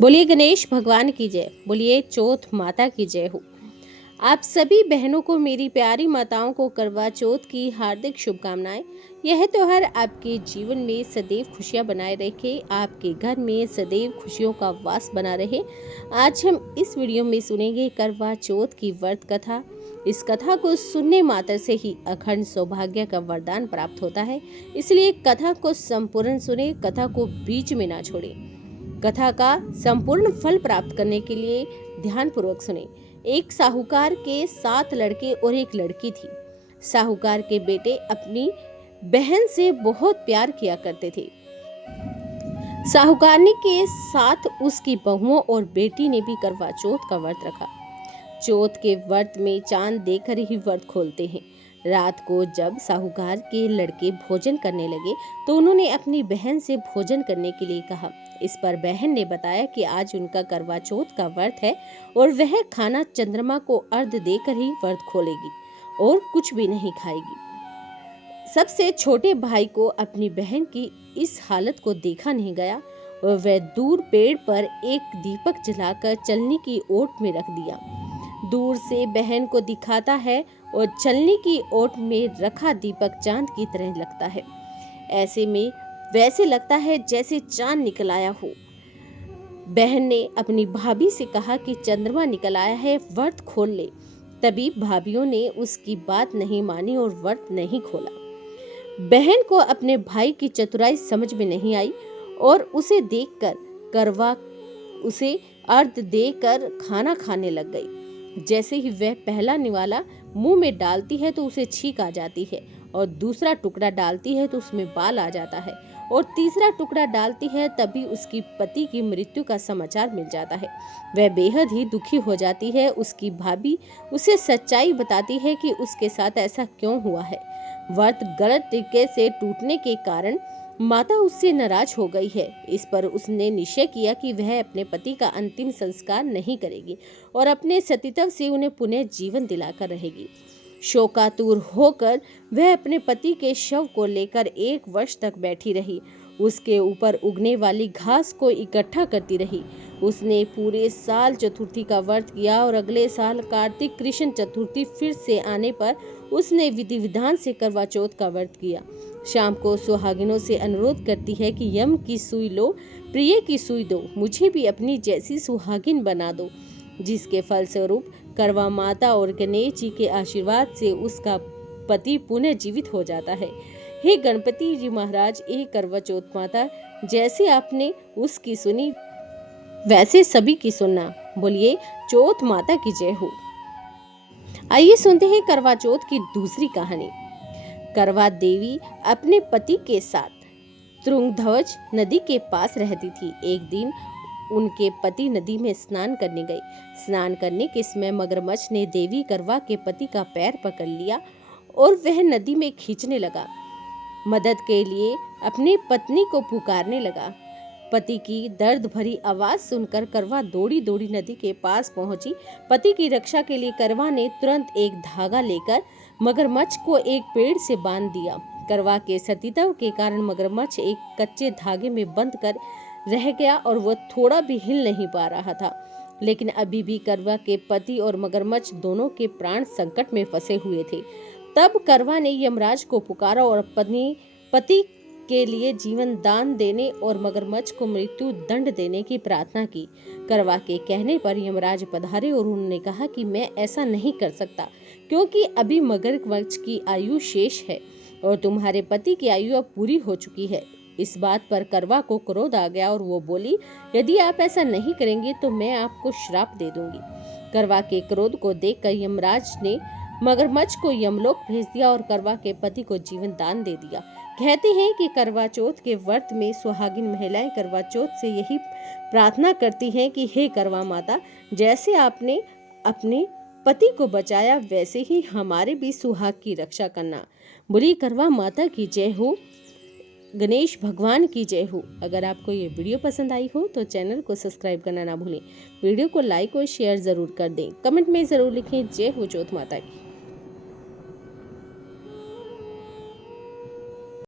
बोलिए गणेश भगवान की जय, बोलिए चौथ माता की जय हो। आप सभी बहनों को, मेरी प्यारी माताओं को करवा चौथ की हार्दिक शुभकामनाएं। यह त्योहार आपके जीवन में सदैव खुशियां बनाए रखे, आपके घर में सदैव खुशियों का वास बना रहे। आज हम इस वीडियो में सुनेंगे करवा चौथ की व्रत कथा। इस कथा को सुनने मात्र से ही अखंड सौभाग्य का वरदान प्राप्त होता है, इसलिए कथा को संपूर्ण सुने, कथा को बीच में ना छोड़े। कथा का संपूर्ण फल प्राप्त करने के लिए ध्यानपूर्वक सुने। एक साहूकार के 7 लड़के और एक लड़की थी। साहूकार के बेटे अपनी बहन से बहुत प्यार किया करते थे। साहूकारनी के साथ उसकी बहुओं और बेटी ने भी करवा चौथ का व्रत रखा। चौथ के व्रत में चांद देखकर ही व्रत खोलते हैं। रात को जब साहूकार के लड़के भोजन करने लगे तो उन्होंने अपनी बहन से भोजन करने के लिए कहा। इस पर बहन ने बताया कि आज उनका करवा चौथ का व्रत है और वह खाना चंद्रमा को अर्घ देकर ही व्रत खोलेगी और कुछ भी नहीं खाएगी। सबसे छोटे भाई को अपनी बहन की इस हालत को देखा नहीं गया और वह दूर पेड़ पर एक दीपक जलाकर चलनी की ओट में रख दिया। दूर से बहन को दिखाता है और चलनी की ओट में रखा दीपक चांद की तरह लगता है। ऐसे में वैसे लगता है जैसे चांद निकल आया हो। बहन ने अपनी भाभी से कहा कि चंद्रमा निकल आया है, व्रत खोल ले। तभी भाभीियों ने उसकी बात नहीं मानी और व्रत नहीं खोला। बहन को अपने भाई की चतुराई समझ में नहीं आई और उसे देखकर करवा उसे अर्घ देकर खाना खाने लग गई। जैसे ही वह पहला निवाला मुंह में डालती है तो उसे छींक आ जाती है और दूसरा टुकड़ा डालती है तो उसमें बाल आ जाता है और तीसरा टुकड़ा डालती है तभी उसकी पति की मृत्यु का समाचार मिल जाता है। वह बेहद ही दुखी हो जाती है। उसकी भाभी उसे सच्चाई बताती है कि उसके साथ ऐसा क्यों हुआ है। व्रत गलत तरीके से टूटने के कारण माता उससे नाराज हो गई है। इस पर उसने निश्चय किया कि वह अपने पति का अंतिम संस्कार नहीं करेगी और अपने सतीत्व से उन्हें पुनः जीवन दिलाकर रहेगी। शोकातुर होकर वह अपने पति के शव को लेकर 1 वर्ष तक बैठी रही। उसके ऊपर उगने वाली घास को इकट्ठा करती रही। उसने पूरे साल चतुर्थी का व्रत किया और अगले साल कार्तिक कृष्ण चतुर्थी फिर से आने पर उसने विधि विधान से करवा चौथ का व्रत किया। शाम को सुहागिनों से अनुरोध करती है कि यम की सुई लो, प्रिय की सुई दो, मुझे भी अपनी जैसी सुहागिन बना दो। जिसके फलस्वरूप करवा माता और गणेश जी के आशीर्वाद से उसका पति पुनः जीवित हो जाता है। हे गणपति जी महाराज, हे करवा चौथ माता, जैसे आपने उसकी सुनी वैसे सभी की सुनना। बोलिए चौथ माता की जय हो। आइए सुनते हैं करवा चौथ की दूसरी कहानी। करवा देवी अपने पति के साथ तुंगध्वज नदी के पास रहती थी। एक दिन उनके पति नदी में स्नान करने गए। स्नान करने के समय मगरमच्छ ने देवी करवा के पति का पैर पकड़ लिया और वह नदी में खींचने लगा। मदद के लिए अपनी पत्नी को पुकारने लगा। पति की दर्द भरी आवाज सुनकर करवा दौड़ी दौड़ी नदी के पास पहुंची। पति की रक्षा के लिए करवा ने तुरंत एक धागा लेकर मगरमच्छ को एक पेड़ से बांध दिया। करवा के सतीत्व के कारण मगरमच्छ एक कच्चे धागे में बंद कर रह गया और वह थोड़ा भी हिल नहीं पा रहा था। लेकिन अभी भी करवा के पति और मगरमच्छ दोनों के प्राण संकट में फंसे हुए थे। तब करवा ने यमराज को पुकारा और अपने पति के लिए जीवन दान देने और मगरमच्छ को मृत्यु दंड देने की प्रार्थना की। करवा के कहने पर यमराज पधारे और उन्होंने कहा कि मैं ऐसा नहीं कर सकता, क्योंकि अभी मगरमच्छ की आयु शेष है और तुम्हारे पति की आयु अब पूरी हो चुकी है। इस बात पर करवा को क्रोध आ गया और वो बोली, यदि आप ऐसा नहीं करेंगे तो मैं आपको श्राप दे दूंगी। करवा के क्रोध को देखकर यमराज ने मगरमच्छ को यमलोक भेज दिया और करवा के पति को जीवन दान दे दिया। कहते हैं कि करवा चौथ के व्रत में सुहागिन महिलाएं करवा चौथ से यही प्रार्थना करती हैं कि हे करवा माता, जैसे आपने अपने पति को बचाया वैसे ही हमारे भी सुहाग की रक्षा करना। बोली करवा माता की जय हो, गणेश भगवान की जय हो। अगर आपको ये वीडियो पसंद आई हो तो चैनल को सब्सक्राइब करना ना भूलें। वीडियो को लाइक और शेयर जरूर कर दें। कमेंट में जरूर लिखें जय हो चौथ माता की।